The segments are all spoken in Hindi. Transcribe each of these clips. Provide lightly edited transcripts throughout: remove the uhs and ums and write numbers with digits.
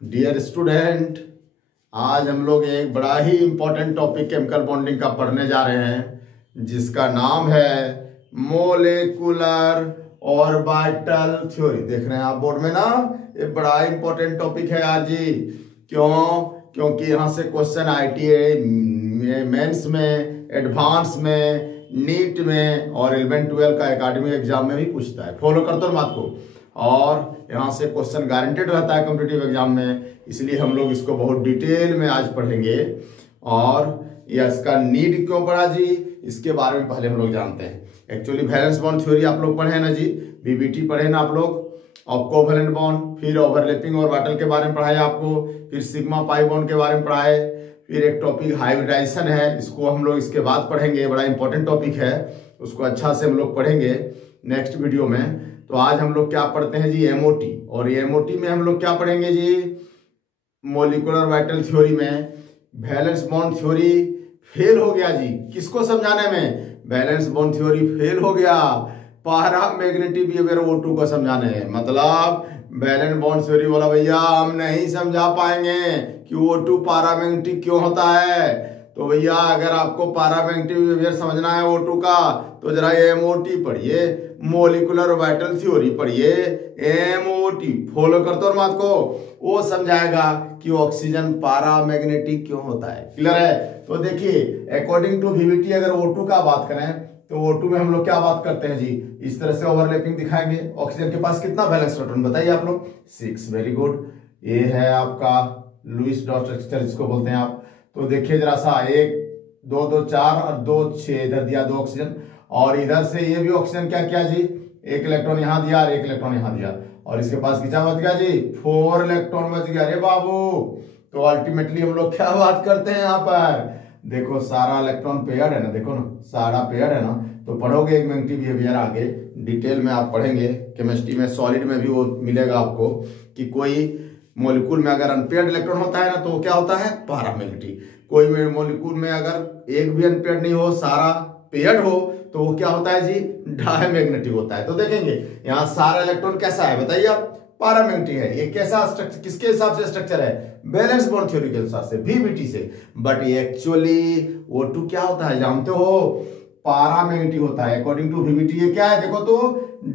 डियर स्टूडेंट, आज हम लोग एक बड़ा ही इम्पोर्टेंट टॉपिक केमिकल बॉन्डिंग का पढ़ने जा रहे हैं जिसका नाम है मोलेकुलर ऑर्बिटल थ्योरी। देख रहे हैं आप बोर्ड में ना, ये बड़ा इम्पोर्टेंट टॉपिक है यार जी। क्योंकि यहाँ से क्वेश्चन ITA मेंस में, एडवांस में, नीट में और 11-12 का एकेडमिक एग्जाम में भी पूछता है। फॉलो करते हो बात को, और यहाँ से क्वेश्चन गारंटेड रहता है कॉम्पिटिटिव एग्जाम में, इसलिए हम लोग इसको बहुत डिटेल में आज पढ़ेंगे। और ये इसका नीड क्यों पड़ा जी, इसके बारे में पहले हम लोग जानते हैं। एक्चुअली वैलेंस बॉन्ड थ्योरी आप लोग पढ़े ना जी, VBT पढ़े ना आप लोग, और कोवैलेंट बॉन्ड, फिर ओवरलैपिंग ऑर्बिटल के बारे में पढ़ाया आपको, फिर सिग्मा पाई बॉन्ड के बारे में पढ़ाए, फिर एक टॉपिक हाइब्रिडाइजेशन है, इसको हम लोग इसके बाद पढ़ेंगे। बड़ा इंपॉर्टेंट टॉपिक है, उसको अच्छा से हम लोग पढ़ेंगे नेक्स्ट वीडियो में। तो आज हम लोग क्या पढ़ते हैं जी, MOT। और ये MOT में हम लोग क्या पढ़ेंगे जी, मोलिकुलर ऑर्बिटल थ्योरी में वैलेंस बॉन्ड थ्योरी फेल हो गया जी। किसको समझाने में? वैलेंस बॉन्ड थ्योरी फेल हो गया पैरामैग्नेटिक बिहेवियर O2 को समझाने में। मतलब वैलेंस बॉन्ड थ्योरी बोला भैया हम नहीं समझा पाएंगे कि O2 पैरामैग्नेटिक क्यों होता है। तो भैया अगर आपको पैरामैग्नेटिक बिहेवियर समझना है O2 का तो जरा MOT पढ़िए, मोलिकुलर ऑर्बिटल थ्योरी पढ़िए, MOT फॉलो करते और बात को, वो समझाएगा कि ऑक्सीजन पैरामैग्नेटिक क्यों होता है। क्लियर है? तो देखिए अकॉर्डिंग टू VBT अगर O2 का बात करें तो O2 में हम लोग क्या बात करते हैं जी, इस तरह से ओवरलैपिंग दिखाएंगे। ऑक्सीजन के पास कितना वैलेंस इलेक्ट्रॉन बताइए आप लोग? 6। Very good. ये है आपका लुईस डॉट स्ट्रक्चर जिसको बोलते हैं आप। तो देखिए जरा सा, 1 2 2 4 और 2 6 इधर दिया 2 ऑक्सीजन, और इधर से ये भी ऑक्सीजन क्या किया जी, 1 इलेक्ट्रॉन यहां दिया और 1 इलेक्ट्रॉन यहां दिया, और इसके पास कितना बच गया जी, 4 इलेक्ट्रॉन बच गया। अरे बाबू, तो अल्टीमेटली हम लोग क्या बात करते हैं यहाँ पर, देखो सारा इलेक्ट्रॉन पेयर्ड है ना, देखो ना सारा पेयर्ड है ना। तो पढ़ोगे एक मैग्नेटिक बिहेवियर आगे डिटेल में आप पढ़ेंगे, केमिस्ट्री में सॉलिड में भी वो मिलेगा आपको कि कोई मॉलिक्यूल में अगर अनपेयर्ड इलेक्ट्रॉन होता है ना तो क्या होता है, पैरामैग्नेटिक। कोई मॉलिक्यूल में अगर एक भी अनपेयर्ड नहीं हो, सारा पेयर्ड हो, तो वो क्या होता है जी, डायमैग्नेटिक होता है। तो देखेंगे यहाँ सारा इलेक्ट्रॉन कैसा है बताइए आप, पैरामैग्नेटिक है। ये कैसा स्ट्रक्चर, किसके हिसाब से स्ट्रक्चर है, वैलेंस बॉन्ड थ्योरी के हिसाब से, VBT से। बट एक्चुअली O2 क्या होता है जानते हो, पैरामैग्नेटिक होता है। अकॉर्डिंग टू VBT ये क्या है, देखो तो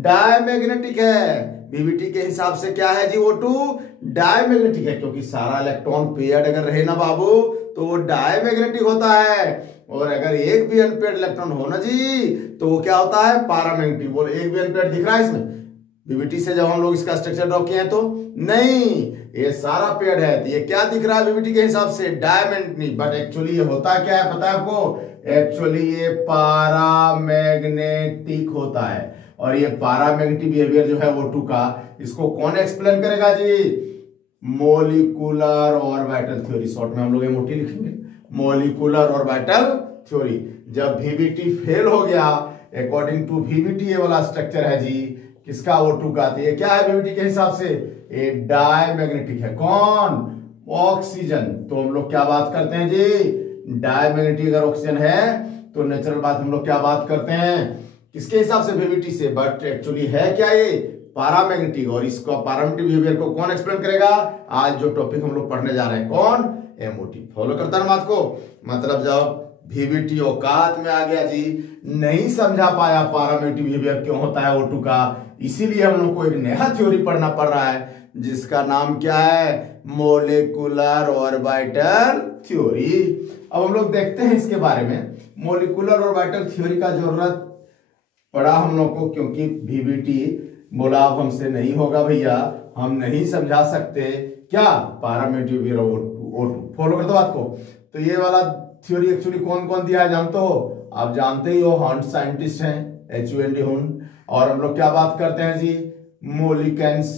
डायमैग्नेटिक है। VBT के हिसाब से क्या है जी, O2 डायमैग्नेटिक है, क्योंकि सारा इलेक्ट्रॉन पेयर्ड अगर रहे ना बाबू तो वो डायमैग्नेटिक होता है। और अगर एक भी अनपेयर्ड इलेक्ट्रॉन हो ना जी तो वो क्या होता है, पैरामैग्नेटिक। बोल एक भी अनपेयर्ड दिख रहा है इसमें VBT से जब हम लोग इसका स्ट्रक्चर ड्रॉ किए हैं तो नहीं, ये सारा पेयर्ड है। तो ये क्या दिख रहा है VBT के हिसाब से, डायमैग्नेटिक। बट एक्चुअली ये होता क्या है पता है आपको, एक्चुअली ये पैरामैग्नेटिक होता है। और ये पैरामैग्नेटिक बिहेवियर जो है O2 का, इसको कौन एक्सप्लेन करेगा जी, मोलिकुलर ऑर्बिटल थ्योरी। शॉर्ट में हम लोग MOT लिखेंगे, मोलिकुलर ऑर्बिटल थ्योरी। जब VBT फेल हो गया, अकॉर्डिंग टू VBT ये वाला स्ट्रक्चर है जी किसका, O2 का। तो ये क्या है VBT के हिसाब से, ये डायमैग्नेटिक है। कौन, ऑक्सीजन। तो हम लोग क्या बात करते हैं जी, डायमैग्नेटिक अगर ऑक्सीजन है तो नेचुरल बात हम लोग क्या बात करते हैं, किसके हिसाब से, VBT से। बट एक्चुअली है क्या ये, पैरामैग्नेटिक। और इसको पैरामैग्नेटिक बिहेवियर को कौन एक्सप्लेन करेगा, आज जो टॉपिक हम लोग पढ़ने जा रहे हैं, कौन, MOT। फॉलो करता है बात को। मतलब जब VBT औकात में आ गया जी, नहीं समझा पाया पैरामैग्नेटिक बिहेवियर क्यों होता है O2 का, इसीलिए हम लोग को एक नया थ्योरी पढ़ना पड़ रहा है जिसका नाम क्या है, मोलिकुलर ऑर्बिटल थ्योरी। अब हम लोग देखते हैं इसके बारे में। मोलिकुलर ऑर्बिटल थ्योरी का जरूरत पड़ा हम लोग को क्योंकि VBT बोला अब हमसे नहीं होगा भैया, हम नहीं समझा सकते क्या, पैरामैग्नेटिक बिहेवियर O2। फॉलो करते बात को। तो ये वाला थ्योरी एक्चुअली कौन कौन दिया है जानते हो, आप जानते ही हो, हंट साइंटिस्ट हैं, HUND हंट। और हम लोग क्या बात करते हैं जी, मोलिकेंस।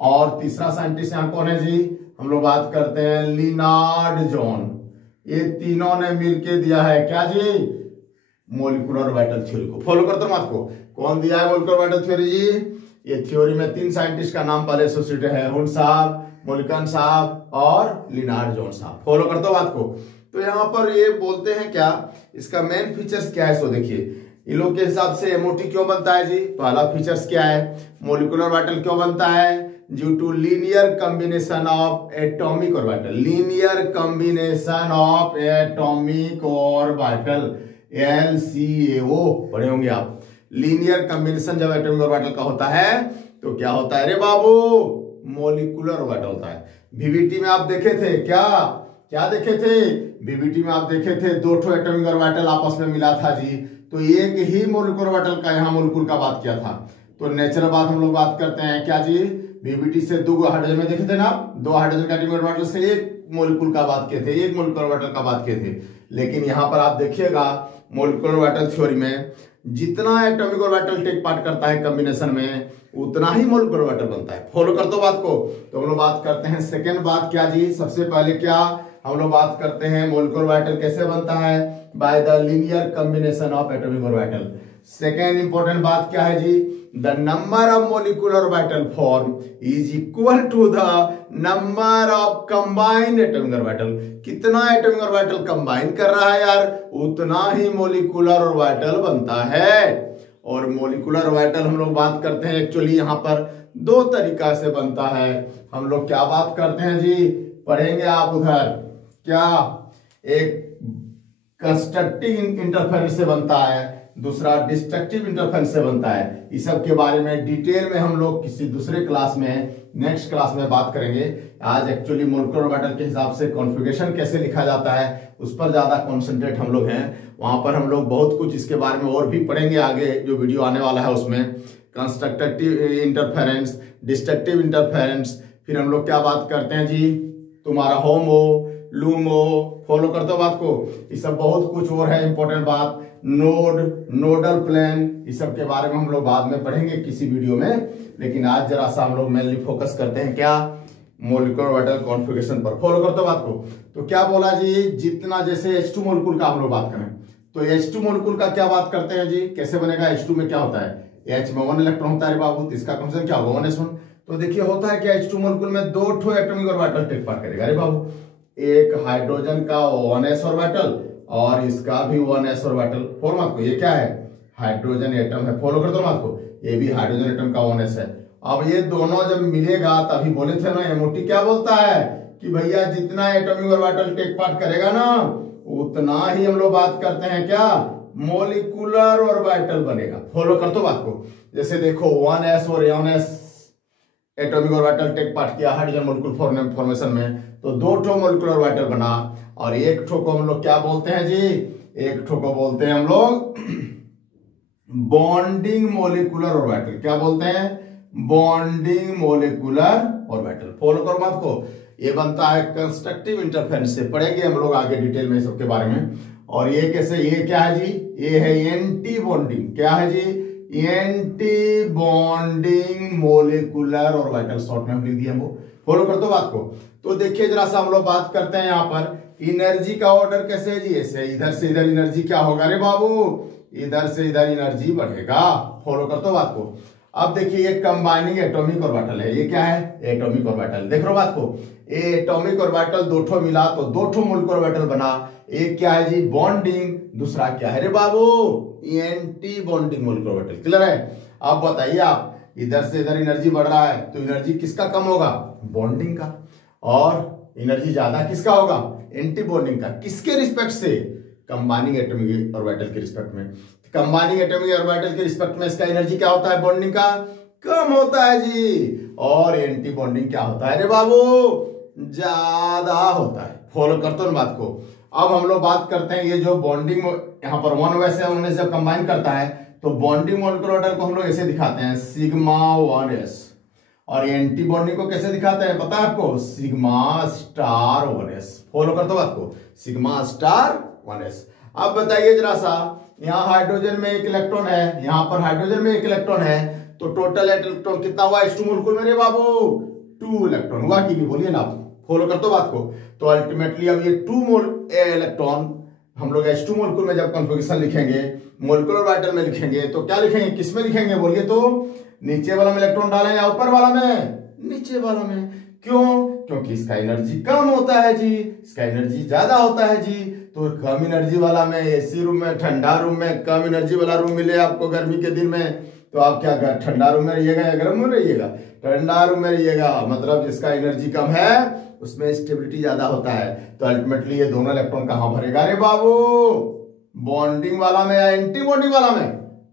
और तीसरा साइंटिस्ट यहां कौन है जी, हम लोग बात करते हैं लिनार्ड जॉन। ये तीनों ने मिलके दिया है क्या जी, मोलिकुलर ऑर्बिटल थ्योरी को। फॉलो करते हो आपको, कौन दिया है मोलिकुलर ऑर्बिटल थ्योरी जी, ये थ्योरी में 3 साइंटिस्ट का नाम पहले एसोसिएटेड है, हंट साहब, मोलिकन साहब और लिनार्ड जॉन साहब। फॉलो करते हो बात को। तो यहाँ पर ये बोलते हैं क्या, इसका मेन फीचर्स क्या है, सो देखिए इन लोग के हिसाब से एमओटी क्यों बनता है जी? पहला फीचर्स क्या है? मॉलिक्यूलर ऑर्बिटल क्यों बनता है? Due to linear combination of atomic orbital. Linear combination of atomic orbital, LCAO पढ़े होंगे आप। लीनियर कॉम्बिनेशन जब एटॉमिक ऑर्बिटल का होता है तो क्या होता है रे बाबू? मॉलिक्यूलर ऑर्बिटल होता है। VVT में आप देखे थे क्या? क्या देखे थे? VVT में आप देखे थे दो ठो एटॉमिक ऑर्बिटल आपस में मिला था जी, तो एक ही मॉलिक्यूलर ऑर्बिटल का यहाँ मॉलिक्यूल का बात किया था। तो नेचुरल बात हम लोग बात करते हैं क्या जी? VVT से दो हाइड्रोजन में देखे थे ना, दो हाइड्रोजन का एटॉमिक ऑर्बिटल से एक मॉलिक्यूल का बात किए थे, एक मॉलिक्यूलर ऑर्बिटल का बात किए थे। लेकिन यहाँ पर आप देखिएगा मॉलिक्यूलर ऑर्बिटल थ्योरी में जितना एटॉमिक ऑर्बिटल टेक पार्ट करता है कॉम्बिनेशन में, उतना ही मॉलिक्यूलर ऑर्बिटल बनता है। फॉलो कर दो बात को। तो हम लोग बात करते हैं सेकेंड बात क्या जी? सबसे पहले क्या हम लोग बात करते हैं मॉलिक्यूलर ऑर्बिटल कैसे बनता है? By the linear combination of atomic orbital. Second important बात क्या है जी? The number of molecular orbital form is equal to the number of combined atomic orbital. कितना एटॉमिक ऑर्बिटल कंबाइन कर रहा है यार, उतना ही मॉलिक्यूलर ऑर्बिटल बनता है। और मॉलिक्यूलर ऑर्बिटल हम लोग बात करते हैं एक्चुअली यहाँ पर दो तरीका से बनता है। हम लोग क्या बात करते हैं जी? पढ़ेंगे आप उधर क्या? एक कंस्ट्रक्टिव इंटरफेरेंस से बनता है, दूसरा डिस्ट्रक्टिव इंटरफेरेंस से बनता है। इस सब के बारे में डिटेल में हम लोग किसी दूसरे क्लास में, नेक्स्ट क्लास में बात करेंगे। आज एक्चुअली मॉलिक्यूलर ऑर्बिटल के हिसाब से कॉन्फ़िगरेशन कैसे लिखा जाता है उस पर ज्यादा कॉन्सेंट्रेट हम लोग हैं। वहां पर हम लोग बहुत कुछ इसके बारे में और भी पढ़ेंगे आगे, जो वीडियो आने वाला है उसमें। कंस्ट्रक्टिव इंटरफेरेंस, डिस्ट्रक्टिव इंटरफेरेंस, फिर हम लोग क्या बात करते हैं जी? तुम्हारा होमो, लूमो, फॉलो करते हो बात को। ये सब बहुत कुछ और है इंपॉर्टेंट बात। नोड, नोडल प्लेन, इस सब के बारे में हम लोग बाद में पढ़ेंगे किसी वीडियो में। लेकिन आज जरा सा हम लोग मेनली फोकस करते हैं क्या? मॉलिक्यूलर ऑर्बिटल कॉन्फ़िगरेशन पर। फॉलो करते हो बात को। तो क्या बोला जी? जितना जैसे H2 मॉलिक्यूल का हम लोग बात करें तो H2 मॉलिक्यूल का क्या बात करते हैं जी? कैसे बनेगा? H2 में क्या होता है? H में 1 इलेक्ट्रॉन होता है बाबू, तो इसका कॉन्सेंट्रेशन क्या होगा? 1s1। तो देखिए होता है क्या, H2 मॉलिक्यूल में दो ठो एटॉमिक ऑर्बिटल टेक पार्ट करेगा अरे बाबू। एक हाइड्रोजन का 1s ऑर्बिटल और इसका भी 1s ऑर्बिटल। फॉलो मत को, ये क्या है? हाइड्रोजन एटम है। फॉलो कर दो मत को, ये भी हाइड्रोजन एटम का 1s है। अब ये दोनों जब मिलेगा तभी बोले थे ना, एमओटी क्या बोलता है कि भैया जितना एटॉमिक ऑर्बिटल टेक पार्ट करेगा ना उतना ही हम लोग बात करते हैं क्या? मॉलिक्यूलर ऑर्बिटल बनेगा। फॉलो कर दो बात को। जैसे देखो 1s और 1s atomic orbital take part किया हाइड्रोजन मॉलिक्यूल फॉर्मेशन में, तो दो ठो मॉलिक्यूलर ऑर्बिटल बना। और एक ठो को हम लोग क्या बोलते हैं जी? एक ठो को बोलते हैं हम लोग बॉन्डिंग मॉलिक्यूलर ऑर्बिटल। क्या बोलते हैं? Bonding molecular orbital. फॉलो करो बात को। ये बनता है कंस्ट्रक्टिव इंटरफेरेंस से। पढ़ेंगे हम लोग आगे डिटेल में सबके बारे में। और ये कैसे? ये क्या है जी? ये है एंटी बॉन्डिंग। क्या है जी? Anti bonding molecular orbital, short में हम लिख दिए हमको। फॉलो कर दो बात को। तो देखिए जरा सा हम लोग बात करते हैं यहाँ पर एनर्जी का ऑर्डर कैसे है जी? ऐसे इधर से इधर एनर्जी क्या होगा रे बाबू? इधर से इधर एनर्जी बढ़ेगा। फॉलो कर दो बात को। अब देखिए ये कंबाइनिंग एटॉमिक ऑर्बिटल है। ये क्या है? Atomic orbital. देख लो बात को। ये एटॉमिक ऑर्बिटल दो ठो मिला तो दो ठो मॉलिक्यूलर ऑर्बिटल बना। एक क्या है जी? बॉन्डिंग। दूसरा क्या है रे बाबू? Anti bonding molecular orbital. Clear है? अब बताइए आप, इधर से इधर एनर्जी बढ़ रहा है तो एनर्जी किसका कम होगा? बॉन्डिंग का। और एनर्जी ज्यादा किसका होगा? एंटी बॉन्डिंग का। किसके रिस्पेक्ट से? कंबाइनिंग एटॉमिक ऑर्बिटल के रिस्पेक्ट में। कंबाइनिंग एटॉमिक ऑर्बिटल के रिस्पेक्ट में इसका एनर्जी क्या होता है? बॉन्डिंग का कम होता है जी। और एंटी बॉन्डिंग क्या होता है रे बाबू? ज्यादा होता है। फॉलो करते हो ना बात को। अब हम लोग बात करते हैं ये जो बॉन्डिंग यहाँ पर 1s है, 1s जब कंबाइन करता है तो बॉन्डिंग मॉलिक्यूलर ऑर्बिटल को हम लोग ऐसे दिखाते हैं सिग्मा 1s। और एंटी बॉन्डिंग को कैसे दिखाते हैं पता है आपको? Sigma star 1s। फॉलो करते हो बात को। Sigma star 1s। अब बताइए जरा सा, यहाँ हाइड्रोजन में एक इलेक्ट्रॉन है, यहाँ पर हाइड्रोजन में एक इलेक्ट्रॉन है, तो टोटल इलेक्ट्रॉन कितना हुआ H2 मॉलिक्यूल में रे बाबू? 2 इलेक्ट्रॉन हुआ कि नहीं? बोलिए ना आप। फॉलो करते हो बात को। तो अल्टीमेटली अब ये 2 इलेक्ट्रॉन हम लोग H2 मॉलिक्यूल में जब कॉन्फ़िगरेशन लिखेंगे, मॉलिक्यूलर ऑर्बिटल में लिखेंगे, तो क्या लिखेंगे? किस में लिखेंगे बोलिए तो? नीचे वाला में इलेक्ट्रॉन डालें या ऊपर वाला में? नीचे वाला में। क्यों? क्योंकि इसका एनर्जी कम होता है जी, इसका एनर्जी ज्यादा होता है जी। तो कम एनर्जी वाला में एसी रूम में, ठंडा रूम में, कम एनर्जी वाला रूम मिले आपको गर्मी के दिन में, तो आप क्या कर, ठंडा रूम में रहिएगा या गर्म में रहिएगा? ठंडा रूम में रहिएगा। मतलब जिसका एनर्जी कम है उसमें स्टेबिलिटी ज्यादा होता है। तो अल्टीमेटली ये दोनों इलेक्ट्रॉन कहां भरेगा रे बाबू? बॉन्डिंग वाला में या एंटी बॉन्डिंग वाला में?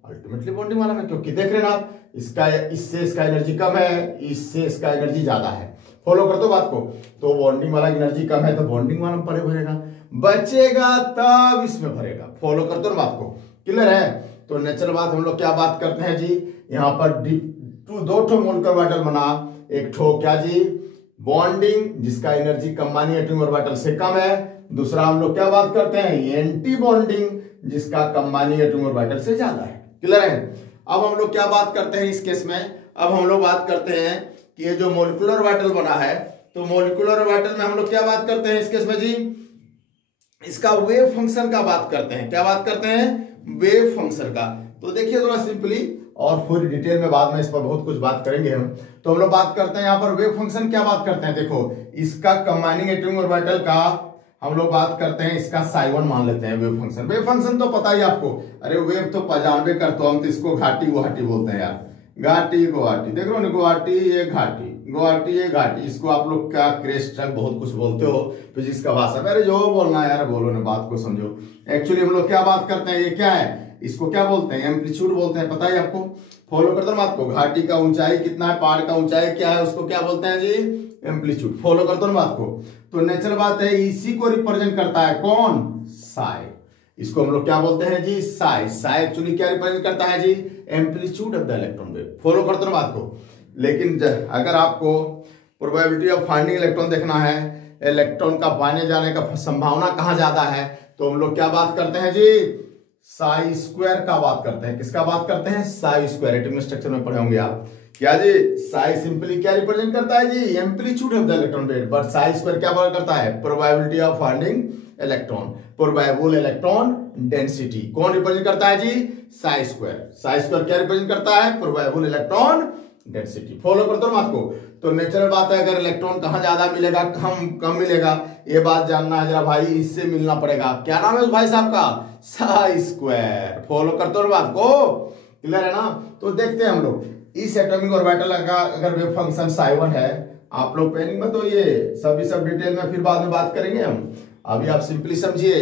अल्टीमेटली बॉन्डिंग वाला में, क्योंकि देख रहे हैं आप, इसका इससे इसका एनर्जी कम है, इससे इसका एनर्जी ज्यादा है। फॉलो कर दो बात को। तो बॉन्डिंग वाला की एनर्जी कम है तो बॉन्डिंग वाला में परे भरेगा, बचेगा तब इसमें भरेगा। फॉलो कर दो बात को, क्लियर है? तो नेचुरल बात हम लोग क्या बात करते हैं जी, यहाँ पर दो ठो मोलर ऑर्बिटल बना, एक ठो क्या जी, बॉन्डिंग जिसका एनर्जी कंबाइनिंग एटॉमिक ऑर्बिटल से कम है, दूसरा हम लोग क्या बात करते हैं, एंटी बॉन्डिंग जिसका कंबाइनिंग एटॉमिक ऑर्बिटल से ज्यादा है। क्लियर है? अब हम लोग क्या बात करते हैं इस केस में, अब हम लोग बात करते हैं कि ये जो मोलिकुलर ऑर्बिटल बना है, तो मोलिकुलर ऑर्बिटल में हम लोग क्या बात करते हैं इस केस में जी, इसका वेव फंक्शन का बात करते हैं। क्या बात करते हैं? वेव फंक्शन का। तो देखिए थोड़ा सिंपली, और पूरी डिटेल में बाद में इस पर बहुत कुछ बात करेंगे हम। तो हम लोग बात करते हैं यहाँ पर वेव फंक्शन, क्या बात करते हैं, देखो इसका कंबाइनिंग एटॉमिक ऑर्बिटल का हम लोग बात करते हैं, इसका साई1 मान लेते हैं वेव फंक्शन। वेव फंक्शन तो पता ही आपको, अरे वेव तो पहचानबे करते हो हम, तो इसको घाटी गुवाहाटी बोलते हैं यार, घाटी गुवाहाटी, देख लो ना, गुवाहाटी ये घाटी, गुवाहाटी ये घाटी, इसको आप लोग क्या क्रेस्ट बहुत कुछ बोलते हो फिजिक्स का भाषा में, अरे जो बोलना है यार बोलो ना, बात को समझो। एक्चुअली हम लोग क्या बात करते हैं, ये क्या है, इसको क्या बोलते हैं, एम्पलीट्यूड बोलते हैं, पता है आपको? फॉलो कर दो बात को, घाटी का ऊंचाई कितना है, पहाड़ का ऊंचाई क्या है, उसको क्या बोलते हैं जी, एम्पलीट्यूड। फॉलो कर दो बात को। तो नेचुरल बात है, इसी को रिप्रेजेंट करता है कौन, साई। इसको हम लोग क्या बोलते हैं जी, साई। साई एक्चुअली क्या रिप्रेजेंट करता है जी, amplitude of the electron wave. Follow कर दो बात को। लेकिन अगर आपको प्रोबेबिलिटी ऑफ फाइंडिंग इलेक्ट्रॉन देखना है, इलेक्ट्रॉन का पाने जाने का संभावना कहां ज्यादा है, तो हम लोग क्या बात करते हैं जी, साई स्क्वायर का बात करते हैं। किसका बात करते हैं, साई स्क्वायर। एटॉमिक स्ट्रक्चर में पढ़े होंगे आप। क्या जी, साई सिंपली क्या रिप्रेजेंट करता है जी, amplitude of the electron wave, but psi square क्या बात करता है, probability of finding electron, probable electron density. कौन रिप्रेजेंट करता है जी, साई स्क्वायर। साई स्क्वायर क्या रिप्रेजेंट करता है, प्रोबेबल इलेक्ट्रॉन डेंसिटी। फॉलो कर दो बात को। तो नेचुरल बात है, अगर इलेक्ट्रॉन कहां ज्यादा मिलेगा, कम मिलेगा, ये बात जानना है जरा भाई, इससे मिलना पड़ेगा। क्या नाम है उस भाई साहब का, साई स्क्वायर। फॉलो कर दो बात को, क्लियर है ना? तो देखते हैं हम लोग इस एटॉमिक ऑर्बिटल का अगर वेव फंक्शन साई1 है, आप लोग पेनिंग में, तो ये सब डिटेल में फिर बाद में बात करेंगे हम। अभी आप सिंपली समझिए,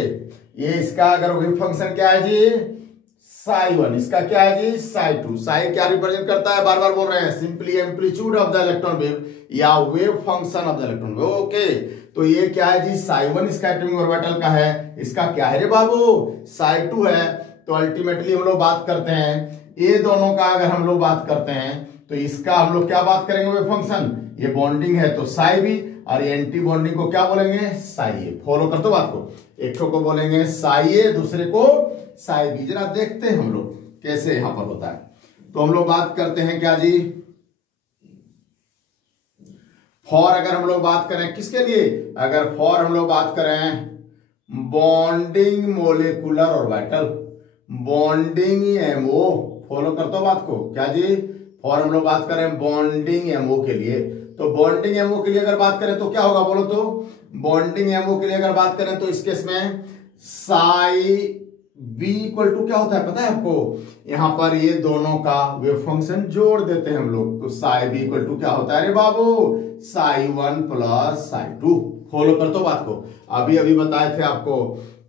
ये इसका अगर वेव फंक्शन क्या है जी, साई1, इसका क्या है जी, साई2। साई क्या रिप्रेजेंट करता है, बार बार बोल रहे हैं, simply amplitude of the electron wave या wave function of the electron wave. Okay, तो ये क्या है जी, साई1 इसका एटॉमिक ऑर्बिटल का है, इसका क्या है रे बाबू, साई2 है। तो अल्टीमेटली हम लोग बात करते हैं ये दोनों का, अगर हम लोग बात करते हैं तो इसका हम लोग क्या बात करेंगे, वेव फंक्शन, ये बॉन्डिंग है तो साई बी, और एंटी बॉन्डिंग को क्या बोलेंगे, साई ए। फॉलो कर दो बात को, एक को बोलेंगे साई ए, दूसरे को साई बी। जरा देखते हैं हम लोग कैसे यहां पर होता है। तो हम लोग बात करते हैं क्या जी, फॉर अगर हम लोग बात करें किसके लिए, अगर फॉर हम लोग बात करें bonding molecular orbital, bonding ammo. Follow कर दो बात को, क्या जी, फॉर हम लोग बात करें बॉन्डिंग एमओ के लिए। तो बॉन्डिंग एमओ के लिए अगर बात करें तो क्या होगा बोलो, तो बॉन्डिंग एमओ के लिए अगर बात करें तो इस केस में साई बी इक्वल टू क्या होता है पता है आपको, यहां पर ये दोनों का वेव फंक्शन जोड़ देते हैं हम लोग, तो साई बी इक्वल टू क्या होता है, अरे बाबू साई1 प्लस साई2। फॉलो कर दो बात को। अभी बताए थे आपको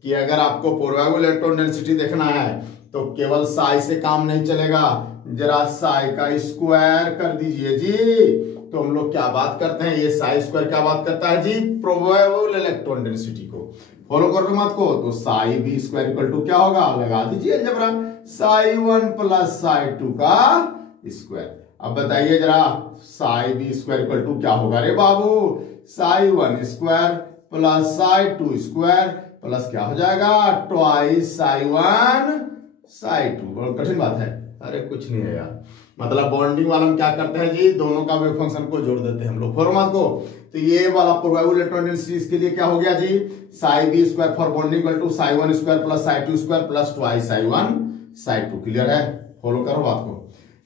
कि अगर आपको प्रोबेबल इलेक्ट्रॉन डेंसिटी देखना है तो केवल साई से काम नहीं चलेगा, जरा साई का स्क्वायर कर दीजिए जी। तो हम लोग क्या बात करते हैं, ये साई स्क्वायर क्या बात करता है जी, प्रोबेबल इलेक्ट्रॉन डेंसिटी को। फॉलो कर दो बात को। तो psi B square equal to क्या होगा, लगा दीजिए अलजेब्रा, साई1 प्लस साई2 का स्क्वायर। अब बताइए जरा, psi B square equal to क्या होगा रे बाबू, साई1 स्क्वायर प्लस साई2 स्क्वायर प्लस क्या हो जाएगा, ट्वाइस साई1 साई2। बहुत कठिन बात है, अरे कुछ नहीं है यार। मतलब बॉन्डिंग वाला हम क्या करते हैं जी, दोनों का वेव फंक्शन को जोड़ देते हैं हम लोग फॉर्मूला को। तो ये वाला प्रोबेबल इलेक्ट्रॉन डेंसिटी इसके लिए क्या हो गया जी, psi B square for bonding equal to साई1 स्क्वायर प्लस साई2 स्क्वायर प्लस ट्वाइस साई1 साई2। क्लियर है? फॉलो करो बात को।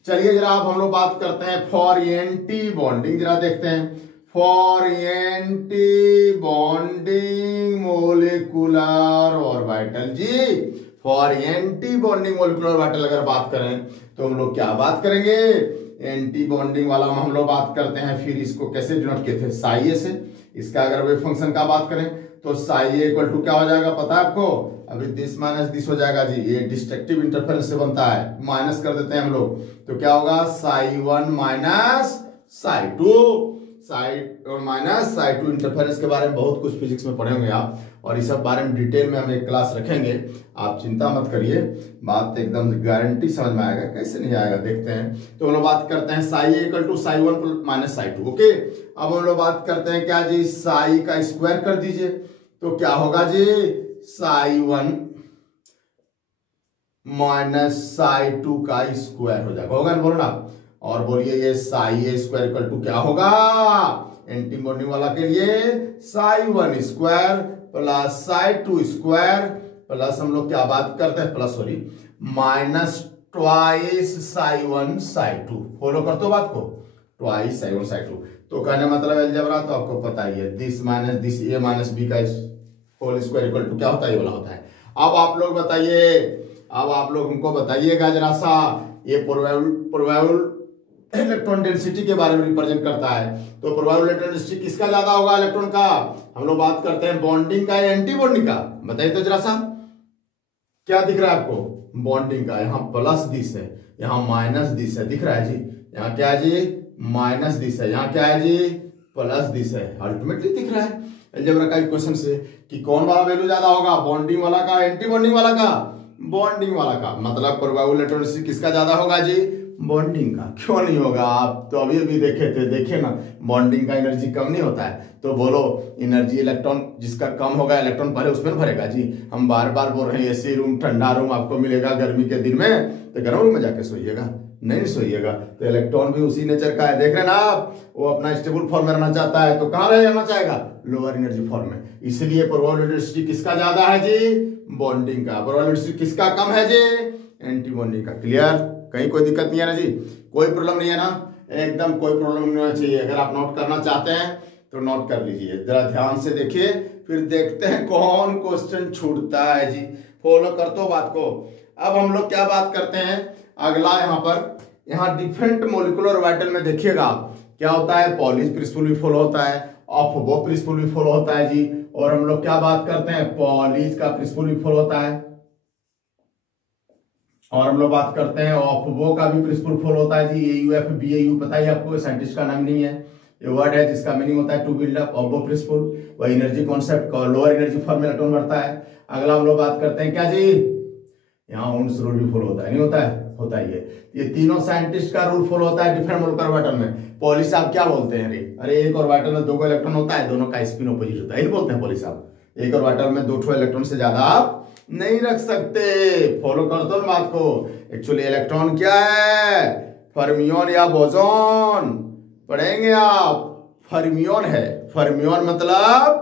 चलिए जरा अब हम लोग बात करते हैं फॉर एंटी बॉन्डिंग। जरा देखते हैं for anti bonding molecular orbital जी। For anti bonding molecular orbital अगर बात करें तो हम लोग क्या बात करेंगे, एंटी बॉन्डिंग वाला हम लोग बात करते हैं। फिर इसको कैसे डिनोट किए थे, साई ए से। इसका अगर वेव फंक्शन का बात करें तो साई ए इक्वल टू क्या हो जाएगा पता है आपको, अभी दिस माइनस दिस हो जाएगा जी, ये डिस्ट्रक्टिव इंटरफेरेंस से बनता है, माइनस कर देते हैं हम लोग, तो क्या होगा साई 1 माइनस साई 2, साई और माइनस साई 2 इंटरफेरेंस के बारे में बहुत कुछ फिजिक्स में पढ़े होंगे आप, और इस सब बारे में डिटेल में हम एक क्लास रखेंगे, आप चिंता मत करिए, बात एकदम गारंटी समझ में आएगा, कैसे नहीं आएगा देखते हैं। तो हम लोग बात करते हैं psi equal to psi 1 minus psi 2, okay. अब हम लोग बात करते हैं क्या जी, साई का स्क्वायर कर दीजिए, तो क्या होगा जी साई 1 माइनस साई 2 का स्क्वायर हो जाएगा, होगा ना, बोलो ना। और बोलिए ये साई ए स्क्वायर इक्वल टू क्या होगा, एंटी बॉन्डिंग वाला के लिए Sai 1 square plus psi 2 square plus हम लोग क्या बात करते हैं, plus sorry minus twice Sai 1 Sai 2, follow करते हो बात को, ट्वाइस साई 1 साई 2। तो कहने मतलब अलजेब्रा तो आपको पता ही है, this minus this A minus B का होल स्क्वायर इक्वल टू क्या होता है, ये वाला होता है। अब आप लोग बताइए, अब आप लोग हमको बताइएगा जरा सा, ये प्रोबेबल इलेक्ट्रॉन डेंसिटी के बारे में रिप्रेजेंट करता है, तो प्रोबेबल इलेक्ट्रॉन डेंसिटी किसका ज्यादा होगा इलेक्ट्रॉन का, हम लोग बात करते हैं बॉन्डिंग का या एंटी बॉन्डिंग का, बताइए तो जरा सा, क्या दिख रहा है आपको, बॉन्डिंग का, यहाँ प्लस दिस है, यहाँ माइनस दिस है, दिख रहा है जी, यहाँ क्या है जी माइनस दिस है, यहाँ क्या है जी प्लस दिस है, अल्टीमेटली दिख रहा है अलजेब्रा का इक्वेशन से कि कौन वाला वैल्यू ज्यादा होगा, बॉन्डिंग वाला का एंटी बॉन्डिंग वाला का, बॉन्डिंग वाला का, मतलब प्रोबेबल इलेक्ट्रॉन डेंसिटी किसका ज्यादा होगा जी, बॉन्डिंग का। क्यों नहीं होगा, आप तो अभी अभी देखे थे, देखिए ना बॉन्डिंग का एनर्जी कम नहीं होता है, तो बोलो एनर्जी इलेक्ट्रॉन जिसका कम होगा इलेक्ट्रॉन पहले उसमें भरेगा जी। हम बार बार बोल रहे हैं एसी रूम ठंडा रूम आपको मिलेगा गर्मी के दिन में, तो गर्म रूम में जाके सोइएगा, नहीं सोइएगा, तो इलेक्ट्रॉन भी उसी नेचर का है, देख रहे ना आप, वो अपना स्टेबल फॉर्म में रहना चाहता है, तो कहाँ रहना चाहेगा, लोअर एनर्जी फॉर्म में, इसलिए प्रोबेबल डेंसिटी किसका ज्यादा है जी, बॉन्डिंग का, प्रोबेबल डेंसिटी किसका कम है जी, एंटी बॉन्डिंग का। क्लियर, कहीं कोई दिक्कत नहीं है ना जी, कोई प्रॉब्लम नहीं है ना, एकदम कोई प्रॉब्लम नहीं होना चाहिए। अगर आप नोट करना चाहते हैं तो नोट कर लीजिए, जरा ध्यान से देखिए, फिर देखते हैं कौन क्वेश्चन छूटता है जी, फॉलो करते हो बात को। अब हम लोग क्या बात करते हैं अगला, यहाँ पर यहाँ डिफरेंट मोलिकुलर ऑर्बिटल में देखिएगा क्या होता है, पॉलिश प्रिंसिपल भी फॉलो होता है, ऑफ वो प्रिंसिपल भी फॉलो होता है जी, और हम लोग क्या बात करते हैं पॉलिश का प्रिंसिपल भी फॉलो होता है, और हम लोग बात करते हैं ऑफ वो का भी प्रिंसिपल फॉलो होता है जी, AUF BAU पता ही आपको, साइंटिस्ट का नाम नहीं है, ये वर्ड है जिसका मीनिंग होता है टू बिल्ड अप, ऑफ वो प्रिंसिपल, वह energy concept lower energy form में इलेक्ट्रॉन बढ़ता है। अगला हम लोग बात करते हैं क्या जी, यहाँ हुंस रूल भी फॉलो होता है, नहीं होता है, होता ही है। ये तीनों साइंटिस्ट का रूल फॉलो होता है डिफरेंट मोलिकुलर ऑर्बिटल में। पॉली साहब क्या बोलते हैं, अरे एक ऑर्बिटल में 2 इलेक्ट्रॉन होता है, दोनों का स्पिन अपोजिट होता है, नहीं बोलते हैं पॉली साहब, एक ऑर्बिटल में 2 इलेक्ट्रॉन से ज्यादा आप नहीं रख सकते, फॉलो कर दो बात को। एक्चुअली इलेक्ट्रॉन क्या है, फर्मियोन या बोसॉन, पढ़ेंगे आप, फर्मियोन है, फर्मियोन मतलब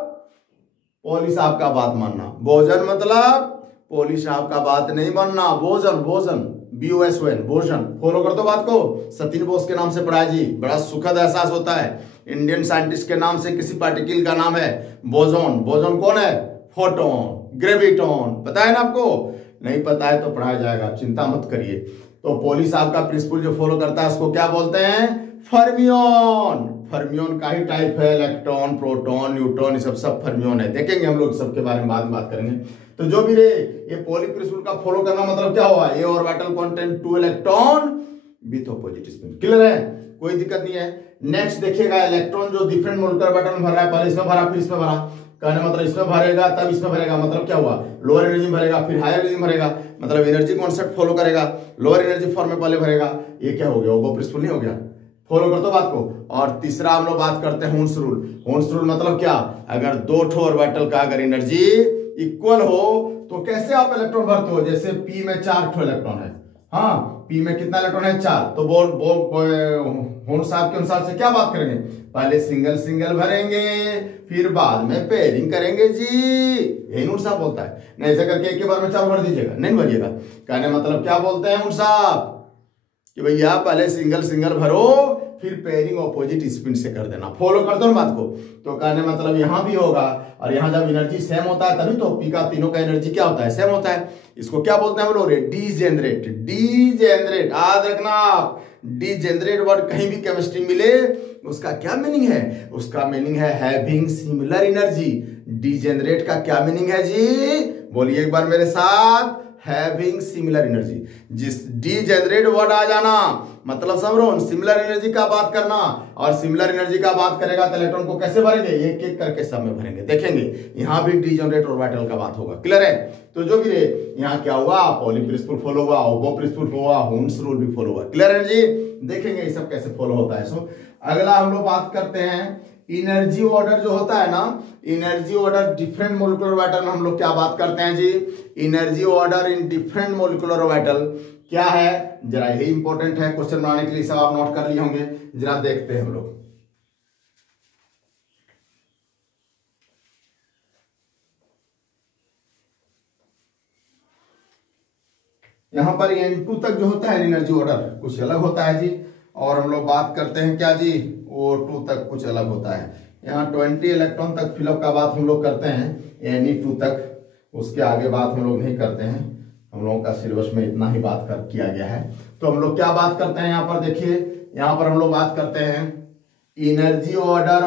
पॉली साहब का बात मानना, बोसन मतलब पॉली साहब का बात नहीं मानना, boson boson BOSON boson, follow कर दो बात को, सतीन बोस के नाम से पढ़ा जी, बड़ा सुखद एहसास होता है, इंडियन साइंटिस्ट के नाम से किसी पार्टिकल का नाम है बोसॉन, बोसॉन कौन है, फोटोन ग्रेविटॉन, पता है ना आपको, नहीं पता है तो पढ़ाया जाएगा, चिंता मत करिए। तो पॉली साहब का प्रिंसिपल जो फॉलो करता है उसको क्या बोलते हैं, फर्मियोन, फर्मियोन का ही टाइप है, इलेक्ट्रॉन प्रोटॉन न्यूट्रॉन ये सब फर्मियोन है, देखेंगे हम लोग सबके बारे में बाद में बात करेंगे। तो जो भी रे ये पॉली प्रिंसिपल का फॉलो करना मतलब क्या हुआ, ये orbital content 2 electron with opposite spin, clear है, कोई दिक्कत नहीं है। नेक्स्ट देखिएगा इलेक्ट्रॉन जो डिफरेंट मोलिकुलर ऑर्बिटल में भर रहा है, पहले इसमें भरा फिर इसमें भरा, कहने मतलब इसमें भरेगा तब इसमें भरेगा, मतलब क्या हुआ, लोअर एनर्जी में भरेगा फिर हायर एनर्जी में भरेगा, मतलब एनर्जी कॉन्सेप्ट फॉलो करेगा, लोअर एनर्जी फॉर्म में पहले भरेगा, ये क्या हो गया, वो प्रिंसिपल नहीं हो गया, फॉलो कर दो बात को। और तीसरा हम लोग बात करते हैं हुंस रूल, हुंस रूल मतलब क्या, अगर 2 ऑर्बिटल का अगर एनर्जी इक्वल हो तो कैसे आप इलेक्ट्रॉन भरते हो, जैसे P में 4 इलेक्ट्रॉन है, हाँ P में कितना इलेक्ट्रॉन है 4, तो हुंस साहब के अनुसार से क्या बात करेंगे, पहले सिंगल सिंगल भरेंगे फिर बाद में पेयरिंग करेंगे जी, यही हुंस साहब बोलता है, नहीं ऐसा करके एक के बार में 4 भर दीजिएगा, नहीं भरिएगा, कहने मतलब क्या बोलते हैं हुंस साहब कि भैया पहले सिंगल सिंगल भरो फिर पेयरिंग ऑपोजिट स्पिन से कर देना। फॉलो कर दो ना बात को। तो कहने मतलब यहाँ भी होगा, और यहाँ जब एनर्जी सेम होता है तभी तो पी का तीनों का एनर्जी क्या होता है, सेम होता है। इसको क्या बोलते हैं हम लोग, डीजेनरेट। डीजेनरेट याद रखना आप, डीजेनरेट वर्ड कहीं भी केमिस्ट्री मिले उसका क्या मीनिंग है, उसका मीनिंग है हैविंग सिमिलर एनर्जी। डीजेनरेट का क्या मीनिंग है जी, बोलिए एक बार मेरे साथ, हैविंग सिमिलर एनर्जी। जिस डीजेनरेट वर्ड आ जाना मतलब समझो सिमिलर एनर्जी का बात करना, और सिमिलर एनर्जी का बात करेगा तो इलेक्ट्रॉन को कैसे भरेंगे, एक एक करके सब में भरेंगे। देखेंगे यहाँ भी डीजेनरेट ऑर्बिटल का बात होगा। क्लियर है। तो जो भी रहे यहाँ क्या हुआ, पॉली प्रिंसिपल फॉलो हुआ, ओबो प्रिंसिपल हुआ, हुन्स रूल भी फॉलो हुआ। क्लियर है जी। देखेंगे ये सब कैसे फॉलो होता है। सो अगला हम लोग बात करते हैं एनर्जी ऑर्डर जो होता है ना, energy order different molecular orbital में हम लोग क्या बात करते हैं जी, energy order in different molecular orbital क्या है, जरा यही इंपॉर्टेंट है क्वेश्चन बनाने के लिए, सब आप नोट कर लिए होंगे। जरा देखते हैं हम लोग। यहां पर N2 तक जो होता है एनर्जी ऑर्डर कुछ अलग होता है जी, और हम लोग बात करते हैं क्या जी, O2 तक कुछ अलग होता है। यहाँ 20 इलेक्ट्रॉन तक फिलअप का बात हम लोग करते हैं Ne2 तक, उसके आगे बात हम लोग नहीं करते हैं। हम लोगों का सिलेबस में इतना ही बात किया गया है। तो हम लोग क्या बात करते हैं यहाँ पर, देखिए यहाँ पर हम लोग बात करते हैं energy order